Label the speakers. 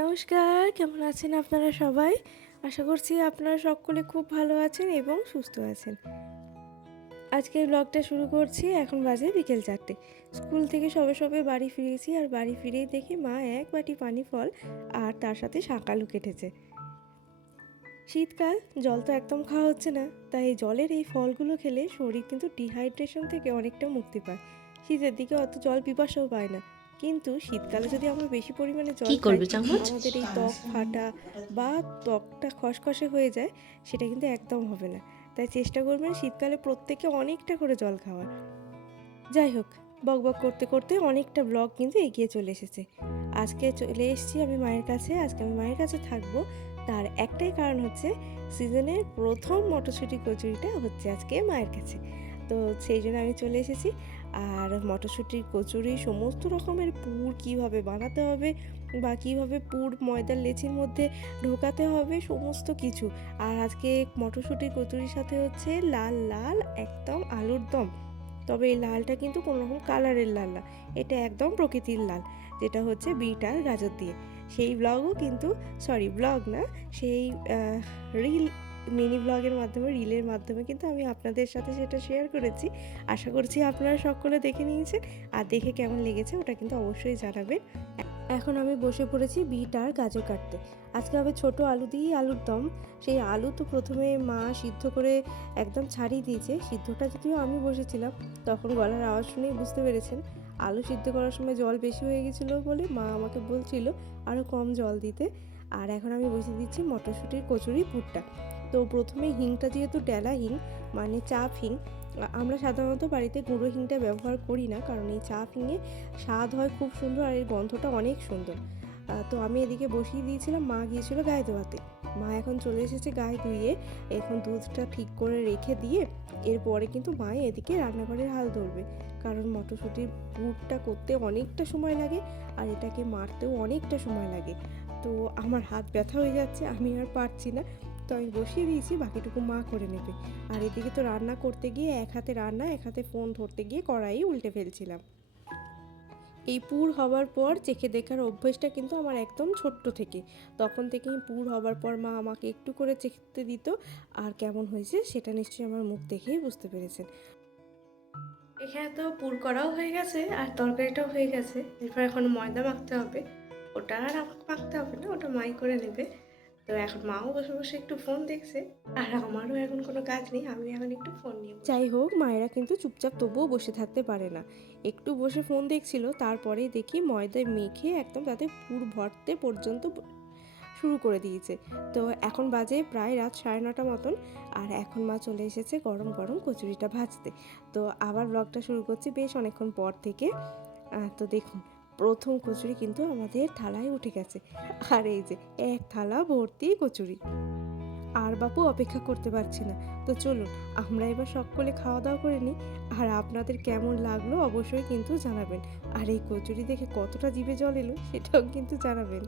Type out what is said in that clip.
Speaker 1: নমস্কার, কেমন আছেন আপনারা সবাই? আশা করছি আপনারা সকলে খুব ভালো আছেন এবং সুস্থ আছেন। আজকের ব্লগটা শুরু করছি এখন বাজে বিকেল চারটে। স্কুল থেকে সবে সবে বাড়ি ফিরেছি আর বাড়ি ফিরেই দেখি মা এক বাটি পানি ফল আর তার সাথে শাঁকালু কেটেছে। শীতকাল জল তো একদম খাওয়া হচ্ছে না তাই জলের এই ফলগুলো খেলে শরীর কিন্তু ডিহাইড্রেশন থেকে অনেকটা মুক্তি পায়। শীতের দিকে অত জল পিপাসাও পায় না। কিন্তু শীতকালে যদি আমরা বেশি পরিমাণে জল খাই, আমাদের এই ত্বক ফাটা বা ত্বকটা খসখসে হয়ে যায় সেটা কিন্তু একদম হবে না। তাই চেষ্টা করবেন শীতকালে প্রত্যেকে অনেকটা করে জল খাওয়ার। যাই হোক বক বক করতে করতে অনেকটা ব্লগ কিন্তু এগিয়ে চলে এসেছে। আজকে চলে এসেছি আমি মায়ের কাছে, আজকে আমি মায়ের কাছে থাকব। তার একটাই কারণ হচ্ছে সিজনের প্রথম মটরশুঁটি কচুরিটা হচ্ছে আজকে মায়ের কাছে। তো সেই জন্য আমি চলে এসেছি। আর মটরশুঁটির কচুরি সমস্ত রকমের পুর কীভাবে বানাতে হবে বা কীভাবে পুর ময়দার লেচির মধ্যে ঢোকাতে হবে, সমস্ত কিছু। আর আজকে মটরশুঁটির কচুরির সাথে হচ্ছে লাল লাল, একদম আলুর দম। তবে এই লালটা কিন্তু কোনো রকম কালারের লাল না, এটা একদম প্রকৃতির লাল, যেটা হচ্ছে বিট আর গাজর দিয়ে। সেই ব্লগও কিন্তু সরি ব্লগ না, সেই রিল মিনি ব্লগের মাধ্যমে রিলের মাধ্যমে কিন্তু আমি আপনাদের সাথে সেটা শেয়ার করেছি। আশা করছি আপনারা সকলে দেখে নিয়েছেন, আর দেখে কেমন লেগেছে ওটা কিন্তু অবশ্যই জানাবেন। এখন আমি বসে পড়েছি বিট আর গাজর কাটতে। আজকে হবে ছোট আলু দিয়েই আলুর দম। সেই আলু তো প্রথমে মা সিদ্ধ করে একদম ছাড়িয়ে দিয়েছে। সিদ্ধটা যদিও আমি বসেছিলাম, তখন গলার আওয়াজ শুনেই বুঝতে পেরেছেন। আলু সিদ্ধ করার সময় জল বেশি হয়ে গেছিল বলে মা আমাকে বলছিল আরও কম জল দিতে। আর এখন আমি বসিয়ে দিচ্ছি মটরশুঁটির কচুরি পুরটা। তো প্রথমে হিংটা যেহেতু ডেলা হিং মানে চাপ হিং আমরা সাধারণত বাড়িতে গুঁড়ো হিংটা ব্যবহার করি না, কারণ এই চা হিঙে স্বাদ হয় খুব সুন্দর আর এর গন্ধটা অনেক সুন্দর। তো আমি এদিকে বসিয়ে দিয়েছিলাম, মা গিয়েছিল গায়ে ধোয়াতে মা এখন চলে এসেছে গায়ে ধুয়ে, এখন দুধটা ঠিক করে রেখে দিয়ে এরপরে কিন্তু মা এদিকে রান্নাঘরের হাল ধরবে, কারণ মটরশুঁটির পুরটা করতে অনেকটা সময় লাগে আর এটাকে মারতেও অনেকটা সময় লাগে। তো আমার হাত ব্যথা হয়ে যাচ্ছে, আমি আর পারছি না। তো আমি বসিয়ে দিয়েছি, বাকিটুকু মা করে নেবে। আর এদিকে তো রান্না করতে গিয়ে এক হাতে রান্না, এক হাতে ফোন ধরতে গিয়ে কড়াই উল্টে ফেলছিলাম। এই পুর হবার পর চেখে দেখার অভ্যেসটা কিন্তু আমার একদম ছোট্ট থেকে। তখন থেকেই পুর হবার পর মা আমাকে একটু করে চেখতে দিত, আর কেমন হয়েছে সেটা নিশ্চয়ই আমার মুখ দেখেই বুঝতে পেরেছেন। এখানে তো পুর করাও হয়ে গেছে, আর তরকারিটাও হয়ে গেছে। এরপর এখন ময়দা মাখতে হবে। ওটা আর আমাকে মাখতে হবে না, ওটা মাই করে নেবে। তো এখন মাও বসে বসে একটু ফোন দেখছে, আর আমারও এখন কোনো কাজ নেই আমি এখন একটু ফোন নিয়ে যাই হোক, মায়েরা কিন্তু চুপচাপ তবুও বসে থাকতে পারে না। একটু বসে ফোন দেখছিল, তারপরে দেখি ময়দায় মেখে একদম তাতে পুর ভরতে পর্যন্ত শুরু করে দিয়েছে। তো এখন বাজে প্রায় রাত সাড়ে নটা মতন, আর এখন মা চলে এসেছে গরম গরম কচুরিটা ভাজতে। তো আবার ব্লগটা শুরু করছি বেশ অনেকক্ষণ পর থেকে। তো দেখুন প্রথম কচুরি কিন্তু আমাদের থালায় উঠে গেছে। আর এই যে এক থালা ভর্তি কচুরি। আর বাপু অপেক্ষা করতে পারছি না। তো চলুন, আমরা এবার সকলে খাওয়া দাওয়া করে নিই। আর আপনাদের কেমন লাগল অবশ্যই কিন্তু জানাবেন। আর এই কচুরি দেখে কতটা জিভে জল এলো সেটাও কিন্তু জানাবেন।